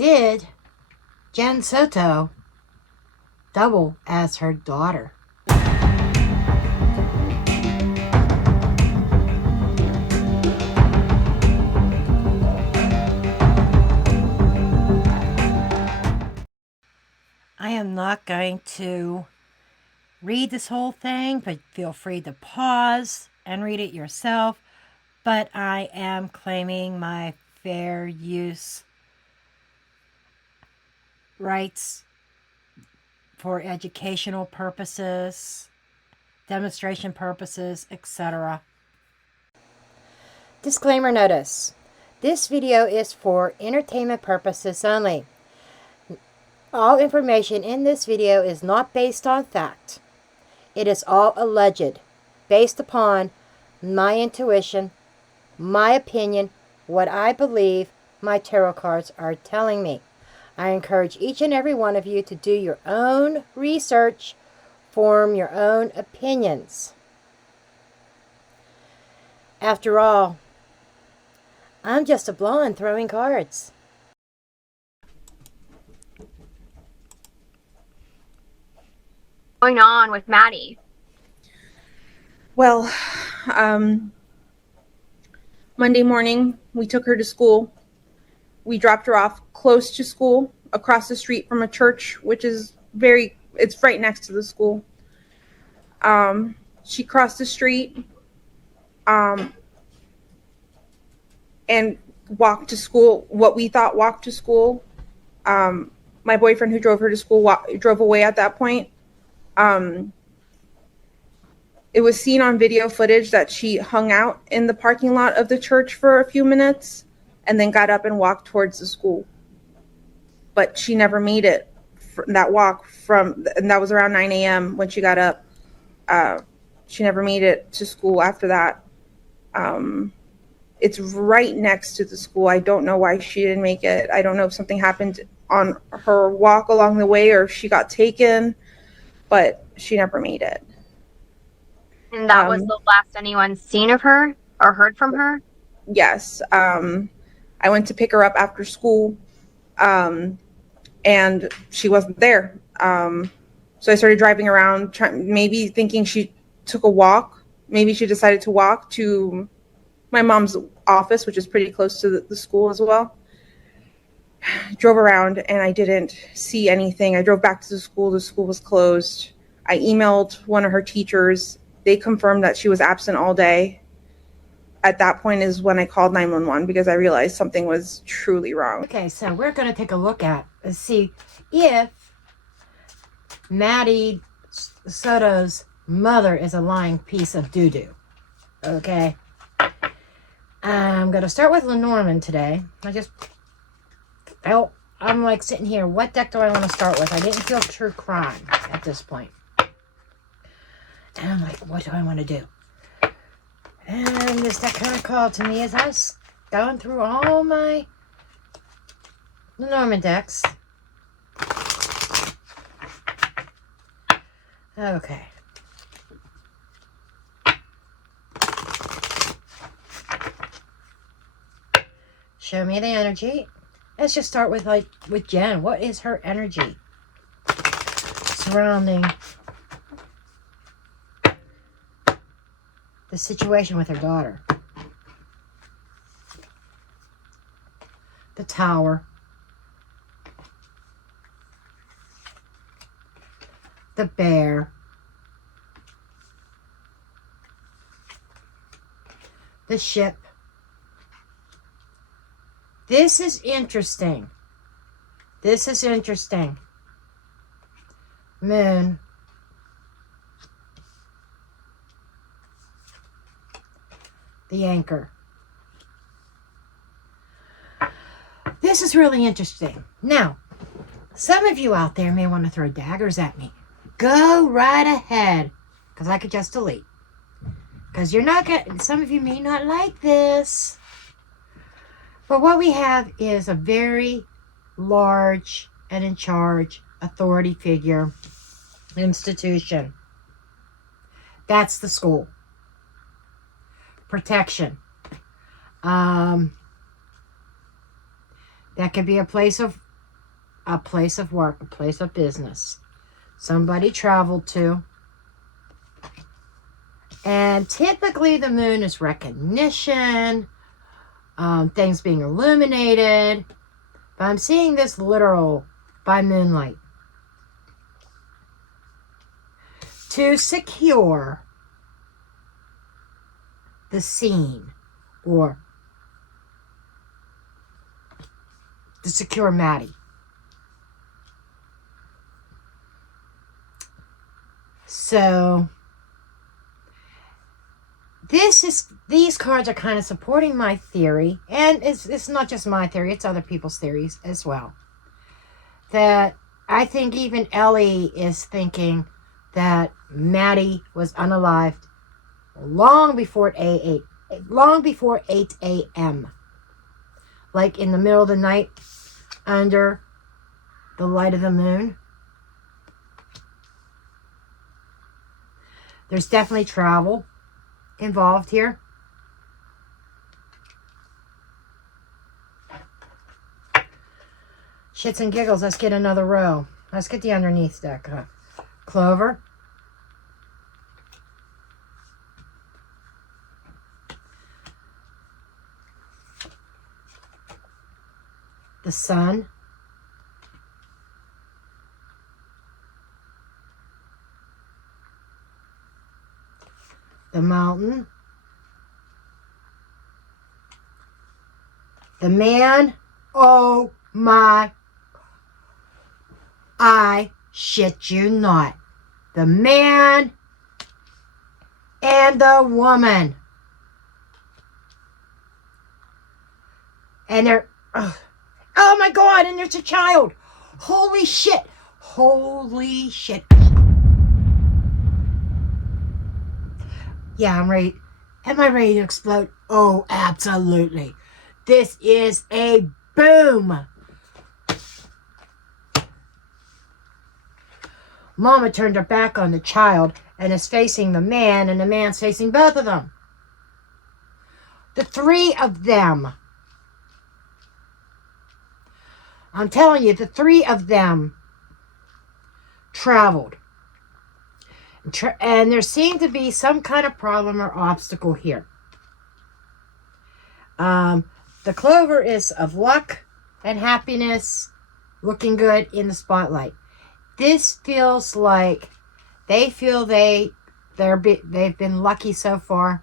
Did Jenn SOTO double as her daughter? I am not going to read this whole thing, but feel free to pause and read it yourself. But I am claiming my fair use rights for educational purposes, demonstration purposes, etc. Disclaimer notice. This video is for entertainment purposes only. All information in this video is not based on fact. It is all alleged, based upon my intuition, my opinion, what I believe my tarot cards are telling me. I encourage each and every one of you to do your own research, form your own opinions. After all, I'm just a blonde throwing cards. Going on with Maddie? Well, Monday morning, we took her to school. We dropped her off close to school, across the street from a church, which is it's right next to the school. She crossed the street and walked to school, what we thought walked to school. My boyfriend who drove her to school drove away at that point. It was seen on video footage that she hung out in the parking lot of the church for a few minutes and then got up and walked towards the school. But she never made it that walk and that was around 9 a.m. when she got up. She never made it to school after that. It's right next to the school. I don't know why she didn't make it. I don't know if something happened on her walk along the way or if she got taken, but she never made it. And that was the last anyone's seen of her or heard from her? Yes. I went to pick her up after school, and she wasn't there. So I started driving around, maybe thinking she took a walk. Maybe she decided to walk to my mom's office, which is pretty close to the school as well. Drove around, and I didn't see anything. I drove back to the school. The school was closed. I emailed one of her teachers. They confirmed that she was absent all day. At that point is when I called 911 because I realized something was truly wrong. Okay, so we're going to take a look at and see if Maddie SOTO's mother is a lying piece of doo-doo. Okay. I'm going to start with LENORMAND today. I'm like sitting here. What deck do I want to start with? I didn't feel true crime at this point. And I'm like, what do I want to do? And this deck kind of called to me as I was going through all my LENORMAND decks. Okay. Show me the energy. Let's just start with with Jenn. What is her energy surrounding the situation with her daughter? The Tower. The Bear. The Ship. This is interesting. This is interesting. Moon. The Anchor. This is really interesting. Now, some of you out there may want to throw daggers at me. Go right ahead, because I could just delete. Because you're not going. Some of you may not like this. But what we have is a very large and in charge authority figure institution. That's the school. Protection. That could be a place of a place of work, a place of business. Somebody traveled to. And typically the moon is recognition, things being illuminated. But I'm seeing this literal by moonlight. To secure the scene or to secure Maddie. So these cards are kind of supporting my theory, and it's not just my theory, it's other people's theories as well. That I think even Ellie is thinking that Maddie was unalived long before 8 a.m. Like in the middle of the night under the light of the moon. There's definitely travel involved here. Shits and giggles, let's get another row. Let's get the underneath deck up. Clover. The sun. The mountain. The man. Oh my. I shit you not. The man and the woman. And they're... Oh my God, and there's a child. Holy shit. Holy shit. Yeah, I'm ready. Am I ready to explode? Oh, absolutely. This is a boom. Mama turned her back on the child and is facing the man, and the man's facing both of them. The three of them. I'm telling you, the three of them traveled. And there seemed to be some kind of problem or obstacle here. The clover is of luck and happiness, looking good in the spotlight. This feels like they feel they've been lucky so far.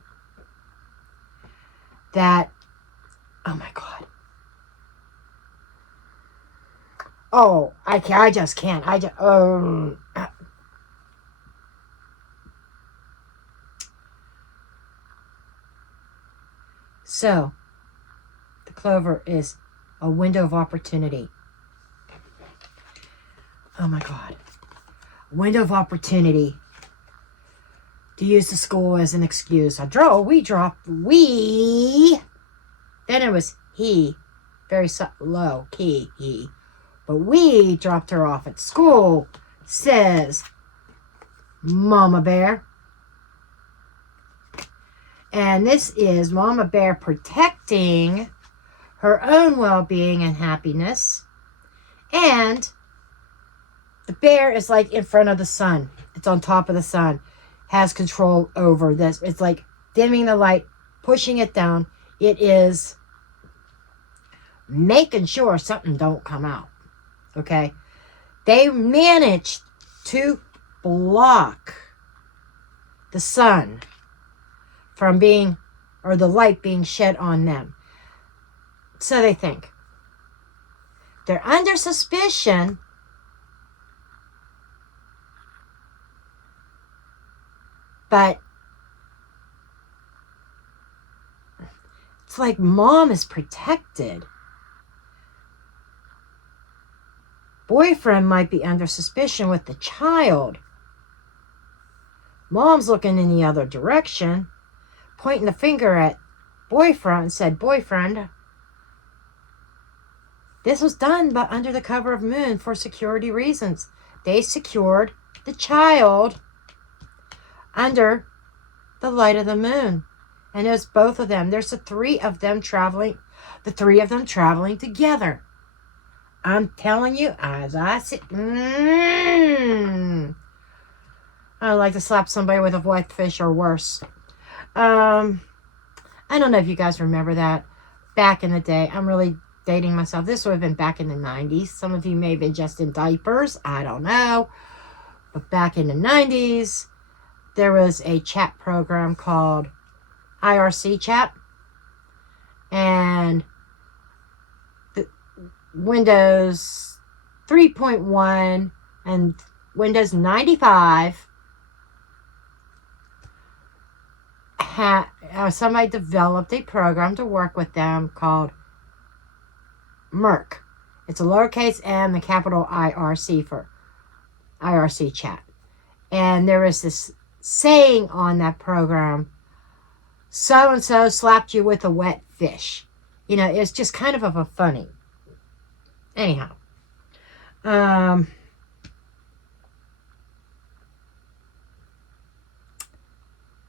That, oh my God. Oh, I just can't. So, the clover is a window of opportunity. Oh my God. Window of opportunity to use the school as an excuse. We dropped, then it was he, very low key, he. But we dropped her off at school, says Mama Bear. And this is Mama Bear protecting her own well-being and happiness. And the bear is like in front of the sun. It's on top of the sun. Has control over this. It's like dimming the light, pushing it down. It is making sure something don't come out. Okay? They managed to block the sun from being, or the light being shed on them. So they think. They're under suspicion. But it's like mom is protected. Boyfriend might be under suspicion with the child. Mom's looking in the other direction, pointing the finger at boyfriend and said, boyfriend, this was done but under the cover of moon for security reasons. They secured the child under the light of the moon. And it was both of them. There's the three of them traveling together I'm telling you, as I sit, I like to slap somebody with a wet fish or worse. I don't know if you guys remember that back in the day. I'm really dating myself. This would have been back in the 90s. Some of you may have been just in diapers. I don't know. But back in the 90s, there was a chat program called IRC Chat. And the Windows 3.1 and Windows 95 somebody developed a program to work with them called Merc. It's a lowercase m and capital IRC for IRC Chat. And there was this saying on that program, so-and-so slapped you with a wet fish. You know, it's just kind of a funny. Anyhow.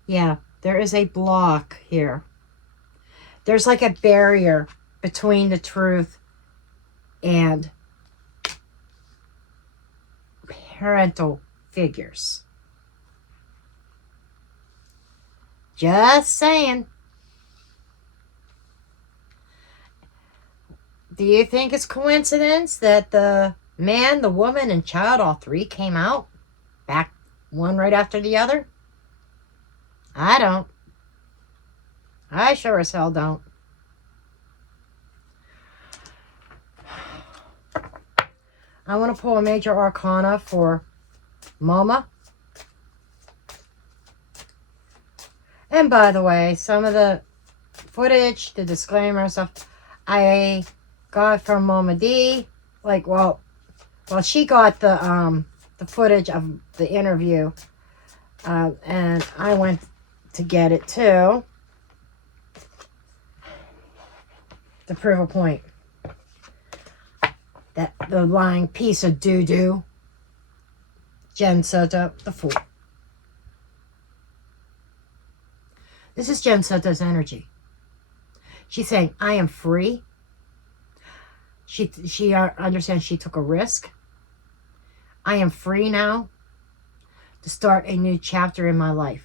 Yeah, there is a block here. There's like a barrier between the truth and parental figures. Just saying. Do you think it's coincidence that the man, the woman, and child, all three came out back one right after the other? I don't. I sure as hell don't. I want to pull a major arcana for Mama. And by the way, some of the footage, the disclaimer stuff, I got from Mama D. Like, well, she got the footage of the interview, and I went to get it too to prove a point. That the lying piece of doo-doo, Jenn SOTO, the fool. This is Jenn SOTO's energy. She's saying, I am free. She understands she took a risk. I am free now to start a new chapter in my life.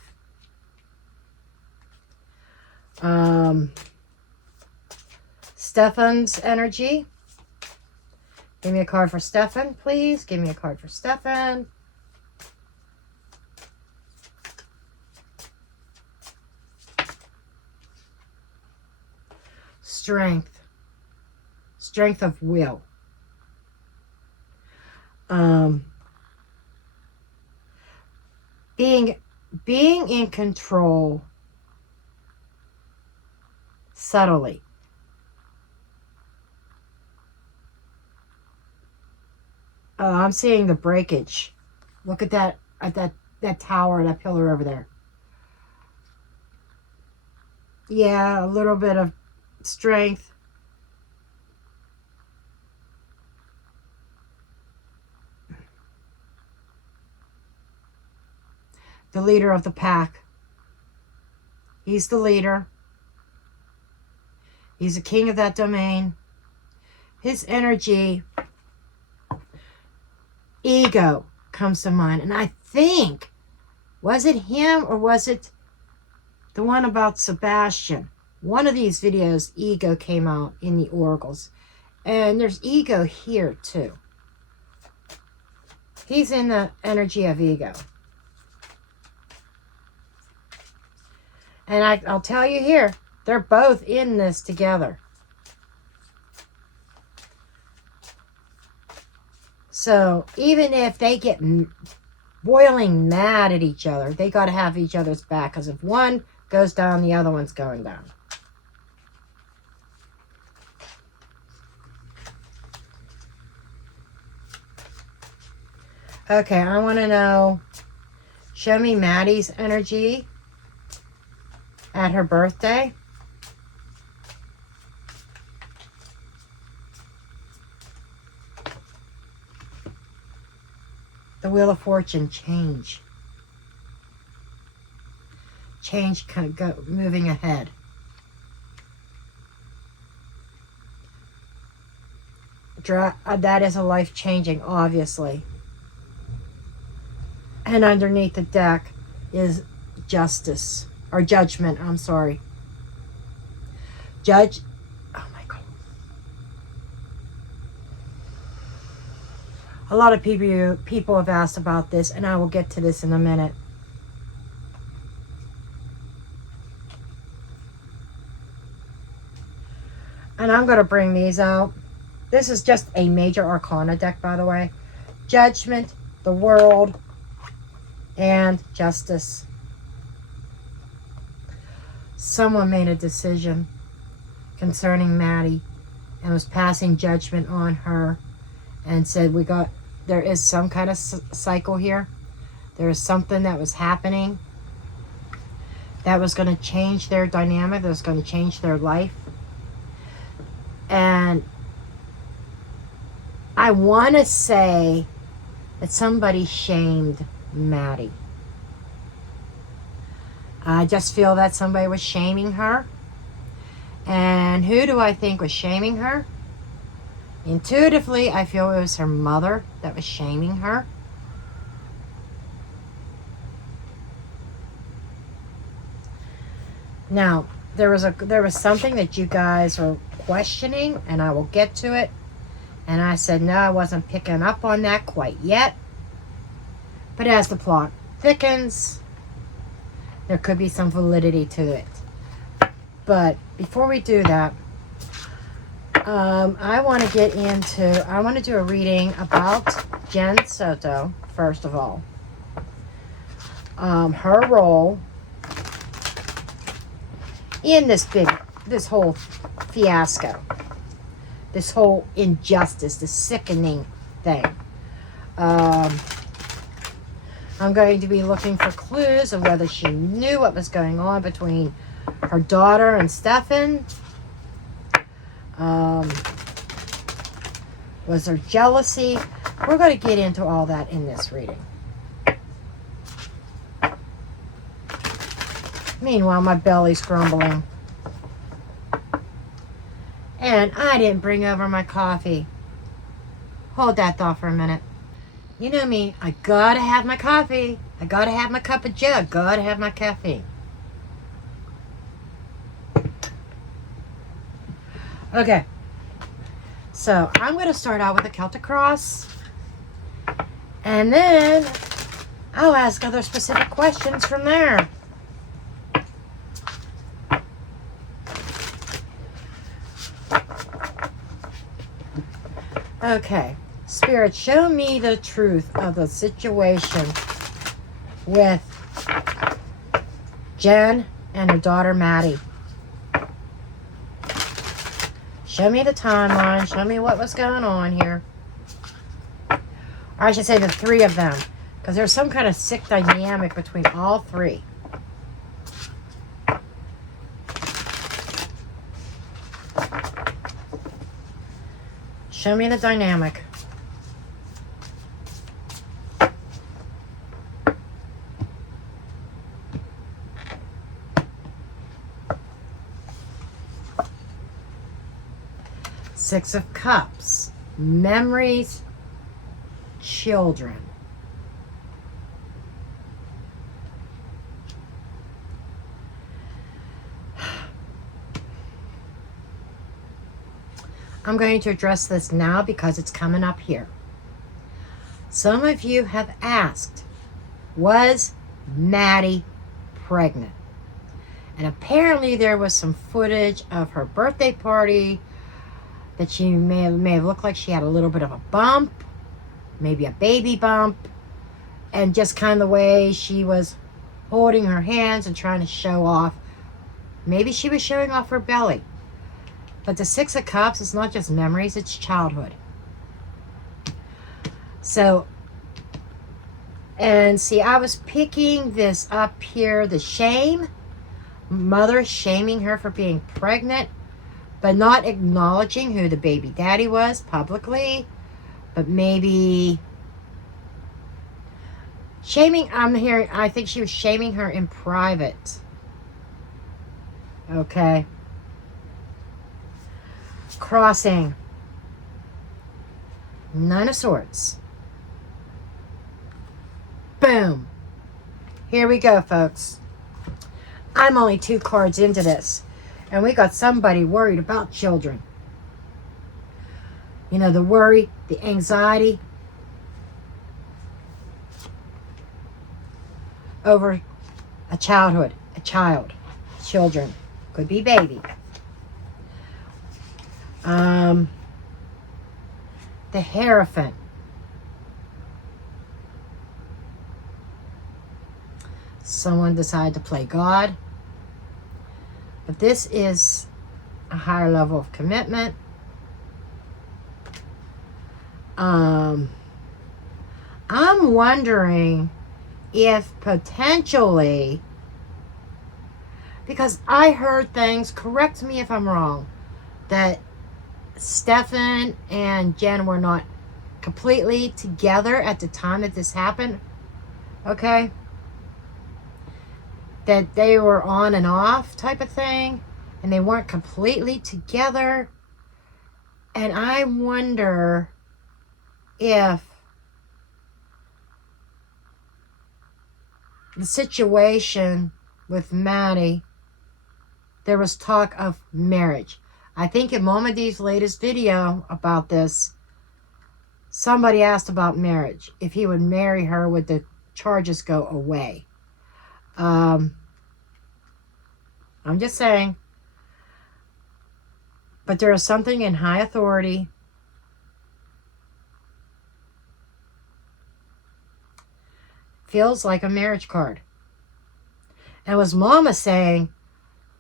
Stefan's energy. Give me a card for Stefan, please. Give me a card for Stefan. Strength. Strength of will. Being in control subtly. I'm seeing the breakage. Look at that tower, that pillar over there. Yeah, a little bit of strength. The leader of the pack. He's the leader. He's the king of that domain. His energy, ego comes to mind. And I think, was it him or was it the one about Sebastian? One of these videos, ego came out in the oracles. And there's ego here too. He's in the energy of ego. And I'll tell you here, they're both in this together. So even if they get boiling mad at each other, they got to have each other's back. Because if one goes down, the other one's going down. Okay, I want to know, show me Maddie's energy at her birthday. The Wheel of Fortune, change. Change, moving ahead. that is a life changing, obviously. And underneath the deck is justice, or judgment, I'm sorry. Oh my God. A lot of people have asked about this, and I will get to this in a minute. And I'm going to bring these out. This is just a major arcana deck, by the way. Judgment, the World, and Justice. Someone made a decision concerning Maddie and was passing judgment on her and said, there is some kind of cycle here. There is something that was happening that was going to change their dynamic, that was going to change their life. And I want to say that somebody shamed Maddie. I just feel that somebody was shaming her. And who do I think was shaming her? Intuitively, I feel it was her mother that was shaming her. Now, there was something that you guys were questioning, and I will get to it. And I said, no, I wasn't picking up on that quite yet. But as the plot thickens, there could be some validity to it. But before we do that, I want to do a reading about Jenn Soto, first of all. Her role in this whole fiasco, this whole injustice, this sickening thing. I'm going to be looking for clues of whether she knew what was going on between her daughter and Stefan. Was there jealousy? We're going to get into all that in this reading. Meanwhile, my belly's grumbling. And I didn't bring over my coffee. Hold that thought for a minute. You know me, I gotta have my coffee. I gotta have my cup of joe. Gotta have my caffeine. Okay. So, I'm going to start out with a Celtic cross. And then I'll ask other specific questions from there. Okay. Spirit, show me the truth of the situation with Jenn and her daughter Maddie. Show me the timeline. Show me what was going on here. Or I should say the three of them. Because there's some kind of sick dynamic between all three. Show me the dynamic. Six of Cups, memories, children. I'm going to address this now because it's coming up here. Some of you have asked, was Maddie pregnant? And apparently there was some footage of her birthday party that she may have looked like she had a little bit of a bump, maybe a baby bump, and just kind of the way she was holding her hands and trying to show off. Maybe she was showing off her belly. But the Six of Cups is not just memories, it's childhood. So, and see, I was picking this up here, the shame. Mother shaming her for being pregnant, but not acknowledging who the baby daddy was publicly, but maybe shaming. I think she was shaming her in private. Okay. Crossing. Nine of Swords. Boom. Here we go, folks. I'm only 2 cards into this, and we got somebody worried about children. You know, the worry, the anxiety over a childhood, a child, children. Could be baby. The Hierophant. Someone decided to play God. But this is a higher level of commitment. I'm wondering if potentially, because I heard things, correct me if I'm wrong, that Stefan and Jenn were not completely together at the time that this happened. Okay? That they were on and off type of thing, and they weren't completely together. And I wonder if the situation with Maddie, there was talk of marriage. I think in Mama D's latest video about this, somebody asked about marriage. If he would marry her, would the charges go away? I'm just saying. But there is something in high authority. Feels like a marriage card. And was Mama saying,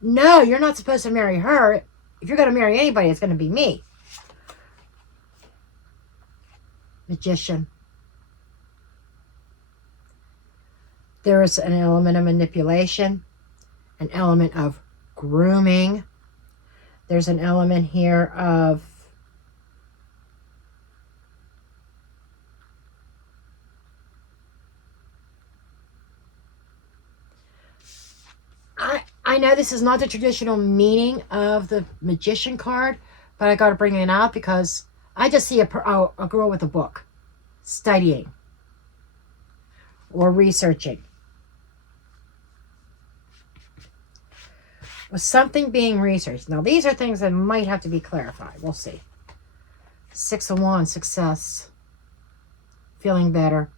no, you're not supposed to marry her. If you're going to marry anybody, it's going to be me. Magician. There is an element of manipulation, an element of grooming. There's an element here of I know this is not the traditional meaning of the Magician card, but I got to bring it out because I just see a girl with a book studying or researching. With something being researched. Now, these are things that might have to be clarified. We'll see. 6 of Wands, success. Feeling better.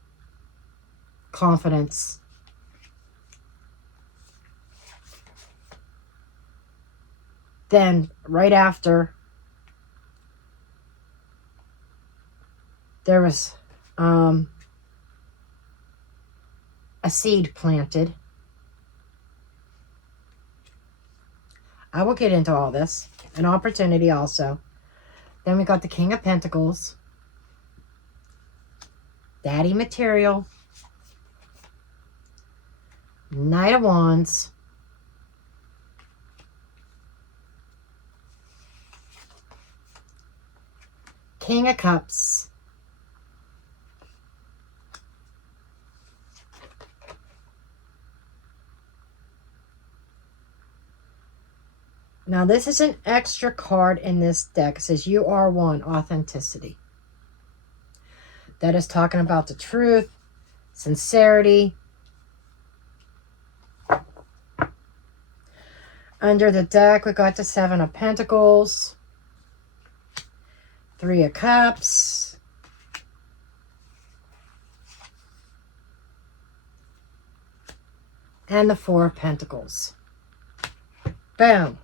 Confidence. Then, right after, there was a seed planted. I will get into all this. An opportunity also. Then we got the King of Pentacles. Daddy material. Knight of Wands. King of Cups. Now, this is an extra card in this deck. It says, you are one, authenticity. That is talking about the truth, sincerity. Under the deck, we got the 7 of Pentacles, 3 of Cups, and the 4 of Pentacles. Boom.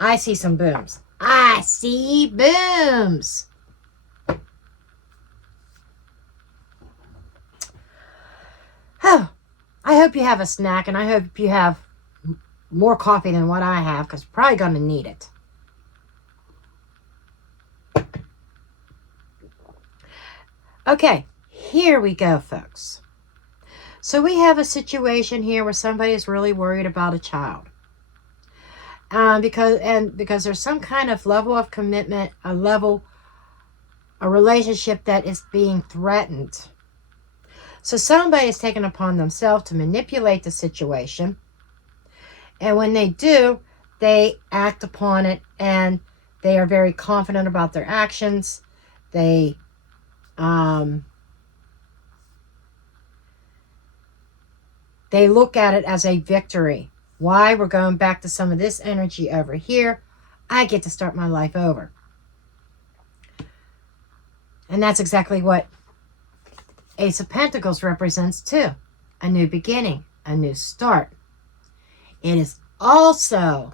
I see some booms. I see booms. Oh, I hope you have a snack, and I hope you have more coffee than what I have, because you're probably going to need it. Okay, here we go, folks. So we have a situation here where somebody is really worried about a child. Because there's some kind of level of commitment, a relationship that is being threatened. So somebody is taking upon themselves to manipulate the situation. And when they do, they act upon it, and they are very confident about their actions. They They look at it as a victory. Why? We're going back to some of this energy over here. I get to start my life over. And that's exactly what Ace of Pentacles represents too. A new beginning, a new start. It is also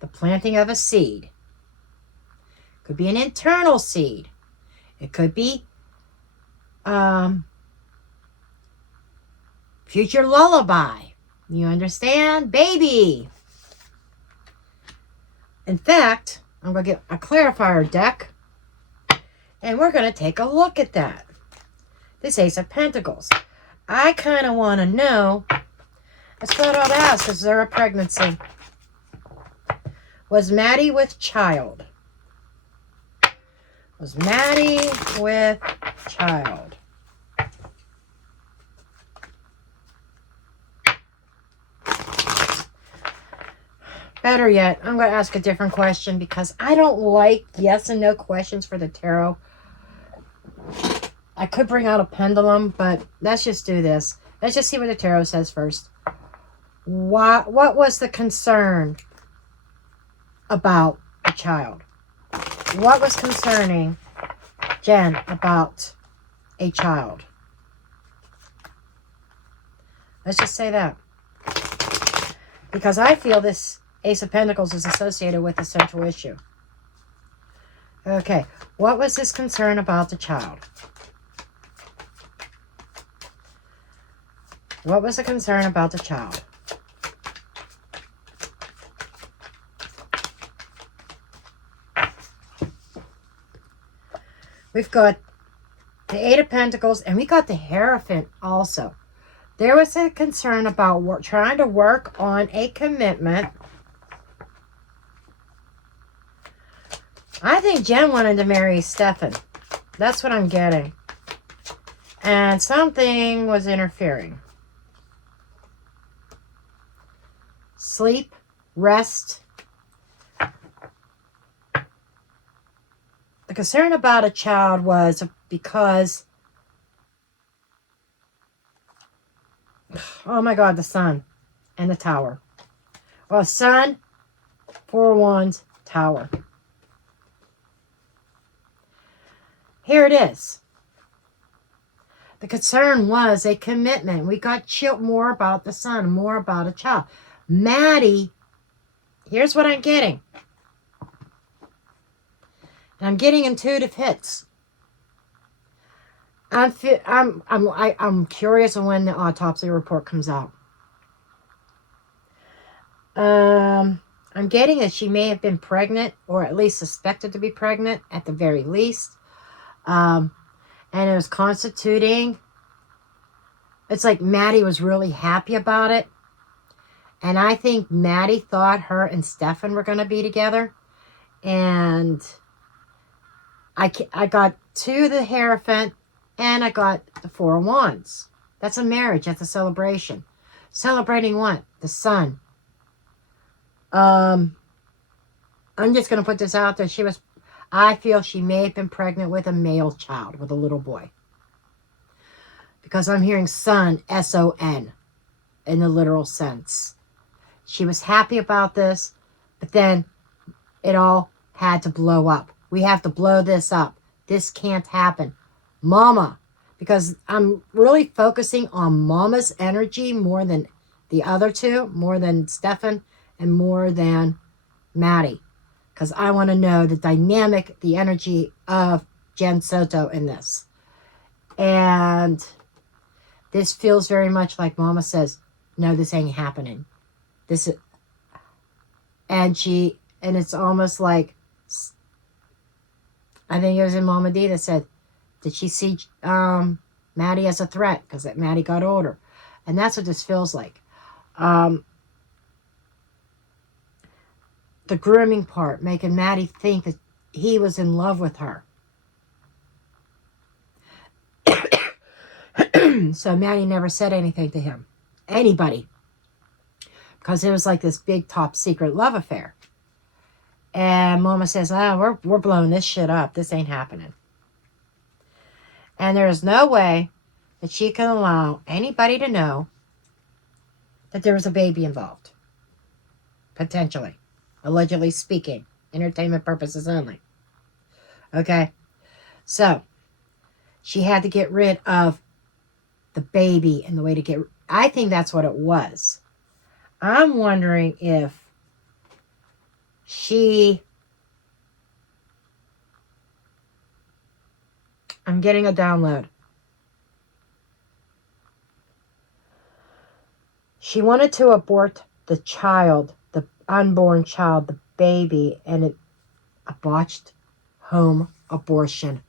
the planting of a seed. Could be an internal seed. It could be future lullaby. You understand? Baby. In fact, I'm going to get a clarifier deck. And we're going to take a look at that. This Ace of Pentacles. I kind of want to know. I thought I'd ask, is there a pregnancy? Was Maddie with child? Was Maddie with child? Better yet, I'm going to ask a different question because I don't like yes and no questions for the tarot. I could bring out a pendulum, but let's just do this. Let's just see what the tarot says first. What was the concern about the child? What was concerning Jenn about a child? Let's just say that. Because I feel this Ace of Pentacles is associated with the central issue. Okay, what was his concern about the child? What was the concern about the child? We've got the Eight of Pentacles, and we got the Hierophant also. There was a concern about trying to work on a commitment. I think Jenn wanted to marry Stefan. That's what I'm getting. And something was interfering. Sleep, rest. The concern about a child was because, oh my God, the sun and the tower. Well, sun, 4 wands, tower. Here it is. The concern was a commitment. We got more about the sun, more about a child. Maddie, here's what I'm getting. And I'm getting intuitive hits. I'm curious on when the autopsy report comes out. I'm getting that she may have been pregnant, or at least suspected to be pregnant, at the very least. And it was constituting. It's like Maddie was really happy about it. And I think Maddie thought her and Stefan were going to be together. And I got 2 of the Hierophant, and I got the 4 of Wands. That's a marriage. That's a celebration. Celebrating what? The sun. I'm just going to put this out there. I feel she may have been pregnant with a male child, with a little boy. Because I'm hearing son, S-O-N, in the literal sense. She was happy about this, but then it all had to blow up. We have to blow this up. This can't happen. Mama, because I'm really focusing on Mama's energy more than the other 2, more than Stefan, and more than Maddie. Because I want to know the dynamic, the energy of Jenn Soto in this. And this feels very much like Mama says, no, this ain't happening. And it's almost like, I think it was in Mama D that said, did she see Maddie as a threat? Because Maddie got older. And that's what this feels like. The grooming part, making Maddie think that he was in love with her. So Maddie never said anything to him. Anybody. Because it was like this big top secret love affair. And Mama says, we're blowing this shit up. This ain't happening. And there is no way that she can allow anybody to know that there was a baby involved. Potentially. Allegedly speaking. Entertainment purposes only. Okay? So, she had to get rid of the baby, and the way to get... I think that's what it was. I'm wondering if she... I'm getting a download. She wanted to abort the child, the unborn child, the baby, and a botched home abortion.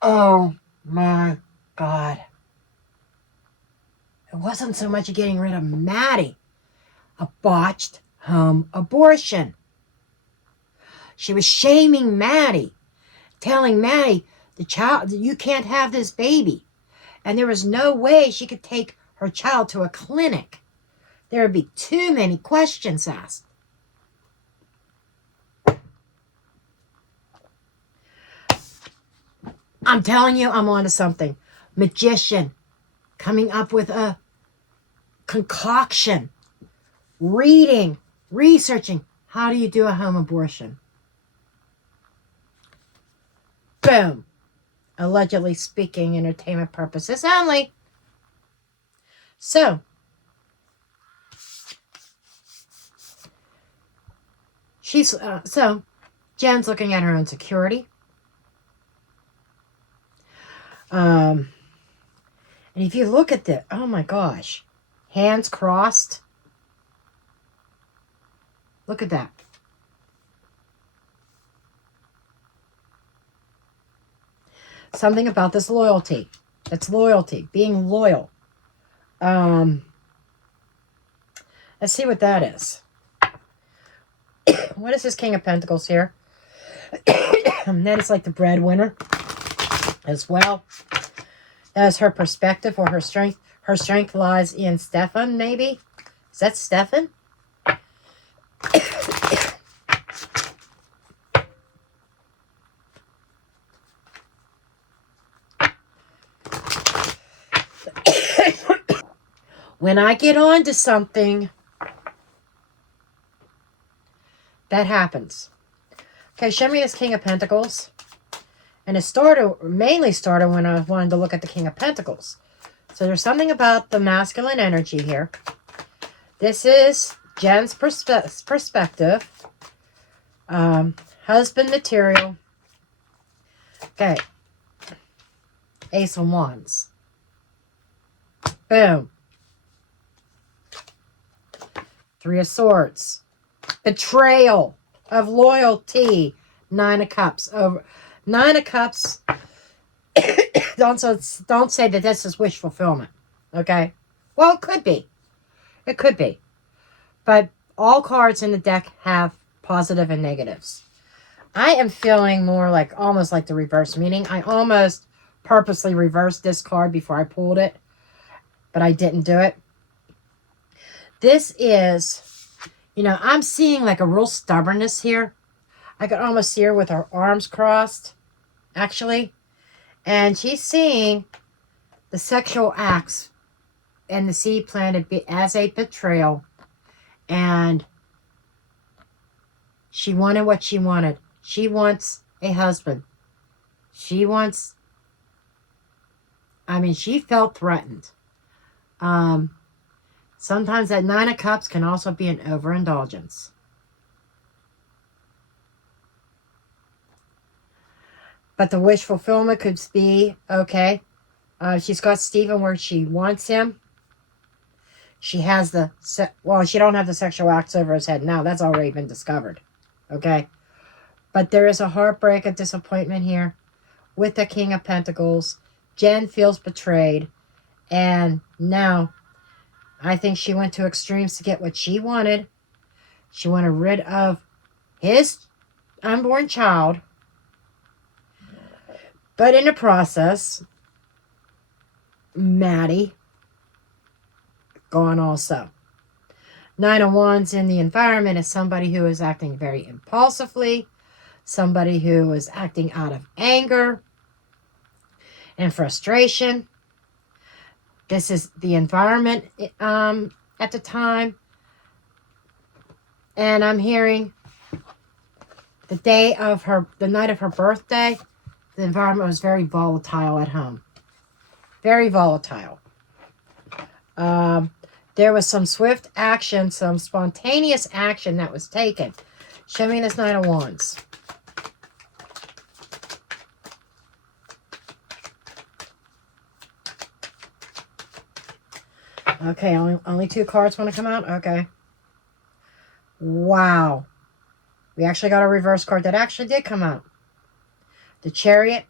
Oh my God. It wasn't so much getting rid of Maddie. A botched home abortion. She was shaming Maddie, telling Maddie, the child, you can't have this baby. And there was no way she could take her child to a clinic. There would be too many questions asked. I'm telling you, I'm onto something. Magician, coming up with a concoction, reading, researching. How do you do a home abortion? Boom. Allegedly speaking, entertainment purposes only. So, Jen's looking at her own security. And if you look at the, oh my gosh, hands crossed. Look at that. Something about this loyalty. It's loyalty, being loyal. Let's see what that is. What is this King of Pentacles here? That is like the breadwinner as well. As her perspective or her strength. Her strength lies in Stefan, maybe? Is that Stefan? When I get on to something, that happens. Okay, show me this King of Pentacles. And it mainly started when I wanted to look at the King of Pentacles. So there's something about the masculine energy here. This is Jen's perspective. Husband material. Okay. Ace of Wands. Boom. Three of Swords. Betrayal of loyalty. Nine of Cups. Nine of Cups. Don't say that this is wish fulfillment. Okay? Well, it could be. It could be. But all cards in the deck have positive and negatives. I am feeling more like, almost like the reverse, meaning I almost purposely reversed this card before I pulled it, but I didn't do it. This is, I'm seeing like a real stubbornness here. I could almost see her with her arms crossed, actually. And she's seeing the sexual acts and the seed planted as a betrayal. And she wanted what she wanted. She wants a husband. She felt threatened. Sometimes that Nine of Cups can also be an overindulgence. But the wish fulfillment could be, okay, she's got Stephen where she wants him. She has she don't have the sexual acts over his head now. That's already been discovered. Okay? But there is a heartbreak, a disappointment here with the King of Pentacles. Jenn feels betrayed. And now, I think she went to extremes to get what she wanted. She wanted rid of his unborn child. But in the process, Maddie gone also. Nine of Wands in the environment is somebody who is acting very impulsively. somebody who was acting out of anger and frustration. This is the environment at the time. And I'm hearing the night of her birthday, the environment was very volatile at home. Very volatile. There was some swift action, some spontaneous action that was taken. Show me this Knight of Wands. Okay, only 2 cards want to come out? Okay. Wow. We actually got a reverse card that actually did come out. The Chariot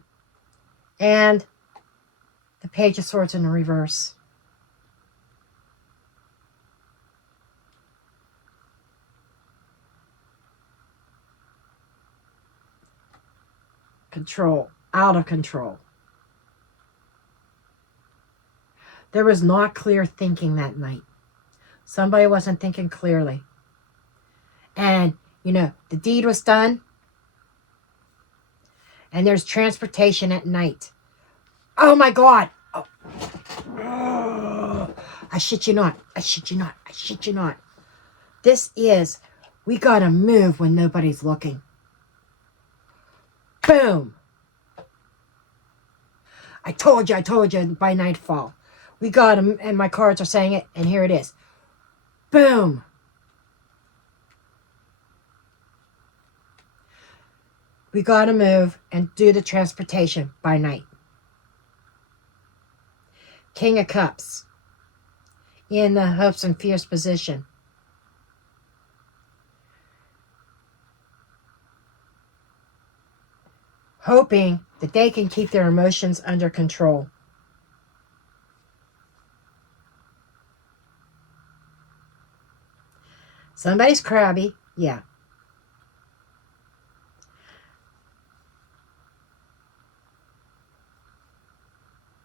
and the Page of Swords in the reverse. Control. Out of control. There was not clear thinking that night. Somebody wasn't thinking clearly. And, you know, the deed was done. And there's transportation at night. Oh my God. Oh. I shit you not. I shit you not. I shit you not. This is, we gotta move when nobody's looking. Boom. I told you by nightfall. We got them, and my cards are saying it, and here it is. Boom. We got to move and do the transportation by night. King of Cups in the hopes and fears position. Hoping that they can keep their emotions under control. Somebody's crabby, yeah.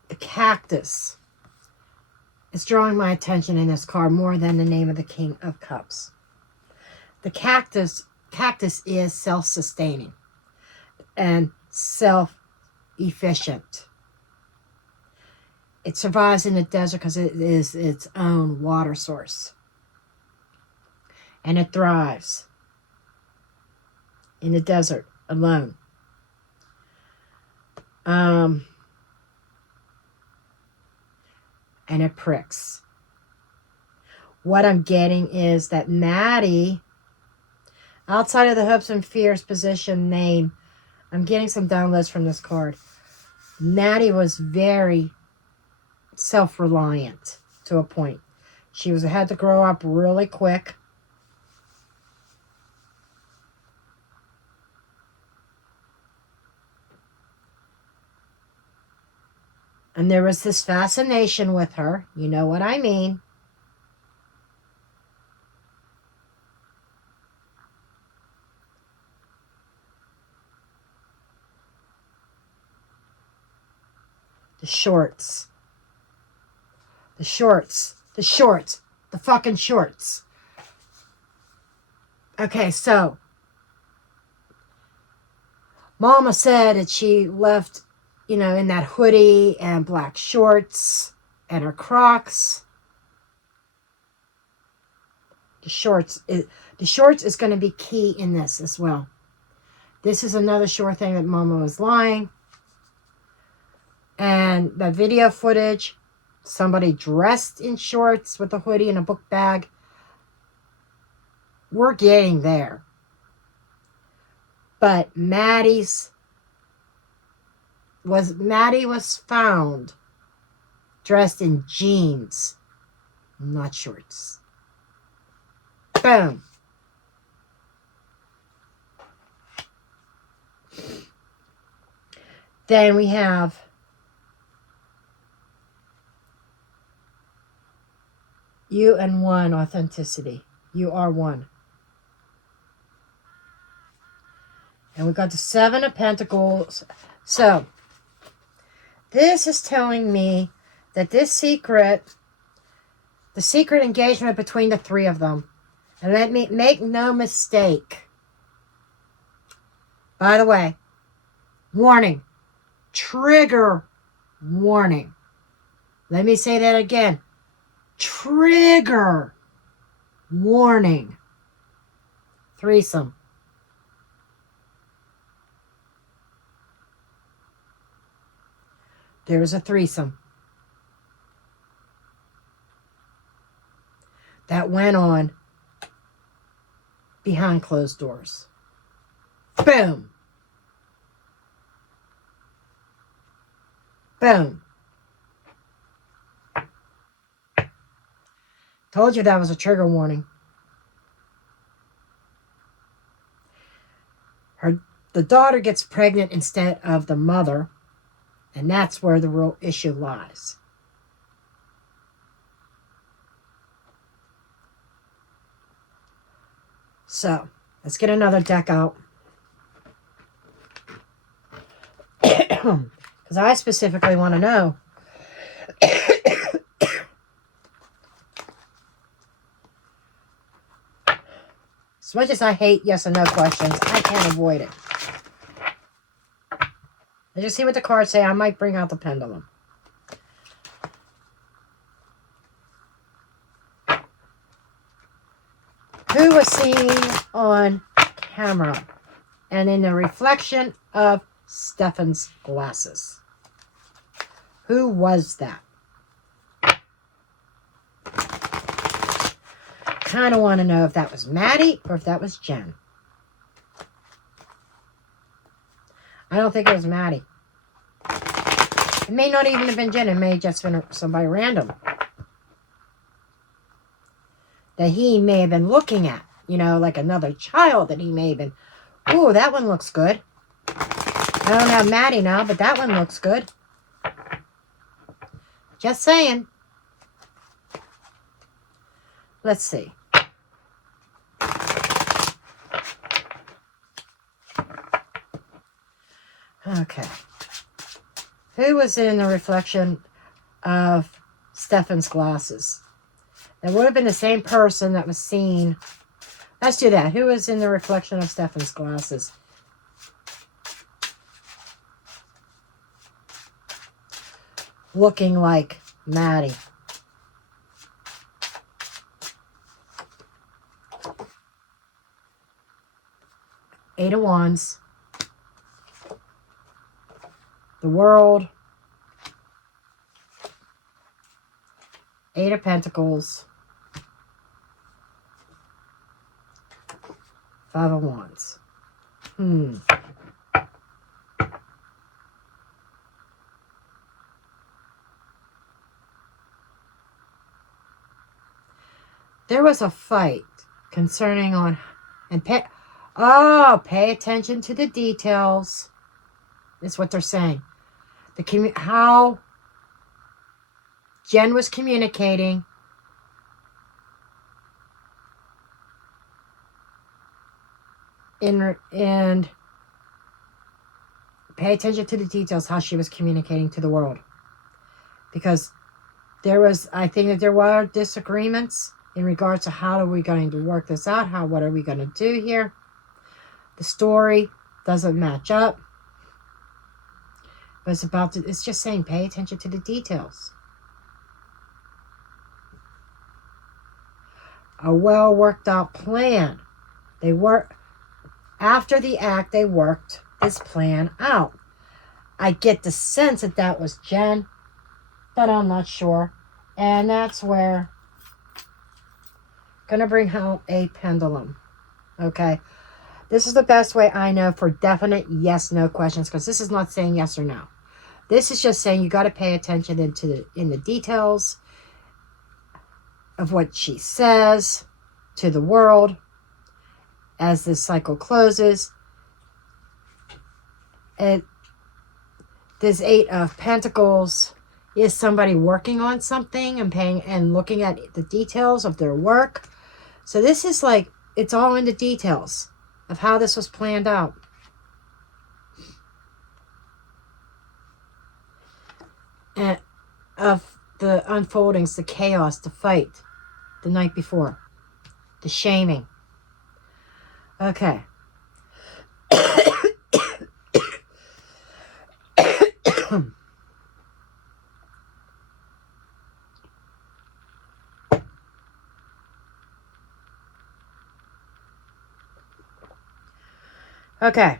The Cactus is drawing my attention in this card more than the name of the King of Cups. The cactus is self-sustaining and self-efficient. It survives in the desert because it is its own water source. And it thrives in the desert alone. And it pricks. What I'm getting is that Maddie, outside of the hopes and fears position name, I'm getting some downloads from this card. Maddie was very self-reliant to a point. She had to grow up really quick. And there was this fascination with her. You know what I mean. The shorts. The shorts. The shorts. The fucking shorts. Okay, so Mama said that she left, you know, in that hoodie and black shorts and her Crocs. The shorts is going to be key in this as well. This is another sure thing that Mama was lying. And the video footage, somebody dressed in shorts with a hoodie and a book bag. We're getting there. But Maddie was found dressed in jeans, not shorts. Boom. Then we have you and one authenticity. You are one. And we got the 7 of Pentacles. So, this is telling me that the secret engagement between the 3 of them, and let me make no mistake, By the way, warning, trigger warning. Let me say that again. Trigger warning. Threesome. There was a threesome that went on behind closed doors. Boom. Boom. Told you that was a trigger warning. The daughter gets pregnant instead of the mother, and that's where the real issue lies. So, let's get another deck out. Because I specifically want to know. As much as I hate yes and no questions, I can't avoid it. Let's just see what the cards say. I might bring out the pendulum. Who was seen on camera and in the reflection of Stefan's glasses? Who was that? Kind of want to know if that was Maddie or if that was Jenn. I don't think it was Maddie. It may not even have been Jenn. It may have just been somebody random that he may have been looking at. You know, like another child that he may have been. Ooh, that one looks good. I don't have Maddie now, but that one looks good. Just saying. Let's see. Okay. Who was in the reflection of Stefan's glasses? It would have been the same person that was seen. Let's do that. Who was in the reflection of Stefan's glasses? Looking like Maddie. Eight of Wands. The World. Eight of Pentacles. Five of Wands. There was a fight concerning on and pay attention to the details. Is what they're saying. How Jenn was communicating and pay attention to the details how she was communicating to the world, because I think that there were disagreements in regards to how are we going to work this out, what are we going to do here. The story doesn't match up. But it's just saying pay attention to the details. A well worked out plan. After the act, they worked this plan out. I get the sense that was Jenn, but I'm not sure. And that's where going to bring out a pendulum. Okay. This is the best way I know for definite yes/no questions, because this is not saying yes or no. This is just saying you got to pay attention in the details of what she says to the world as this cycle closes. This Eight of Pentacles is somebody working on something and looking at the details of their work. So this is like, it's all in the details of how this was planned out. And of the unfoldings, the chaos, the fight the night before, the shaming. Okay. Okay.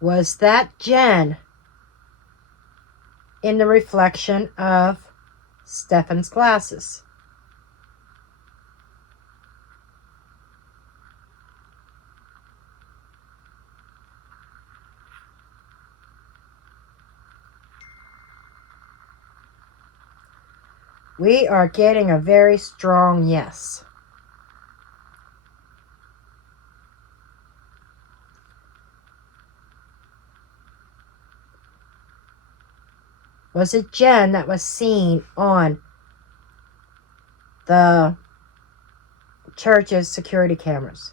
Was that Jenn in the reflection of Stefan's glasses? We are getting a very strong yes. Was it Jenn that was seen on the church's security cameras?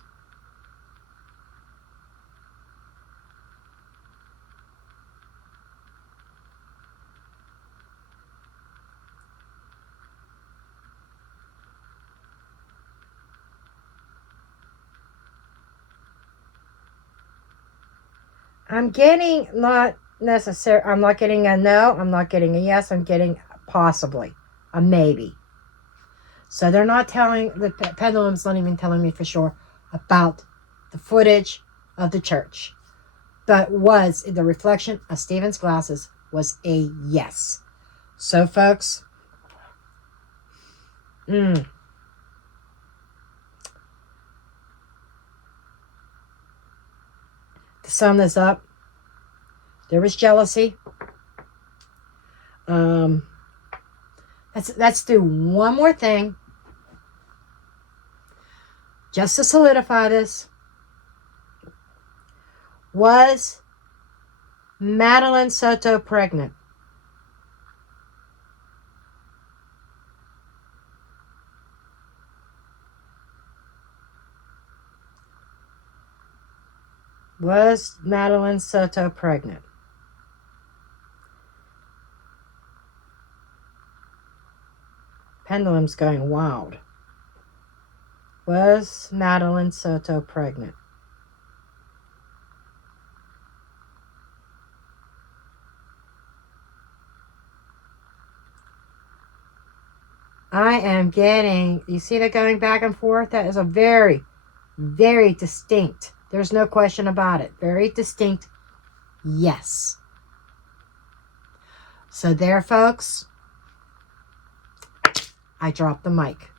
I'm getting not necessary. I'm not getting a no. I'm not getting a yes. I'm getting possibly a maybe. So they're not telling, the pendulum's not even telling me for sure about the footage of the church. But was the reflection of Stefan's glasses was a yes. So folks, to sum this up, there was jealousy. Let's do one more thing just to solidify this. Was Madeline Soto pregnant? Was Madeline Soto pregnant? Pendulum's going wild. Was Madeline Soto pregnant? I am getting, you see that going back and forth? That is a very, very distinct, there's no question about it, very distinct yes. So there, folks, I dropped the mic.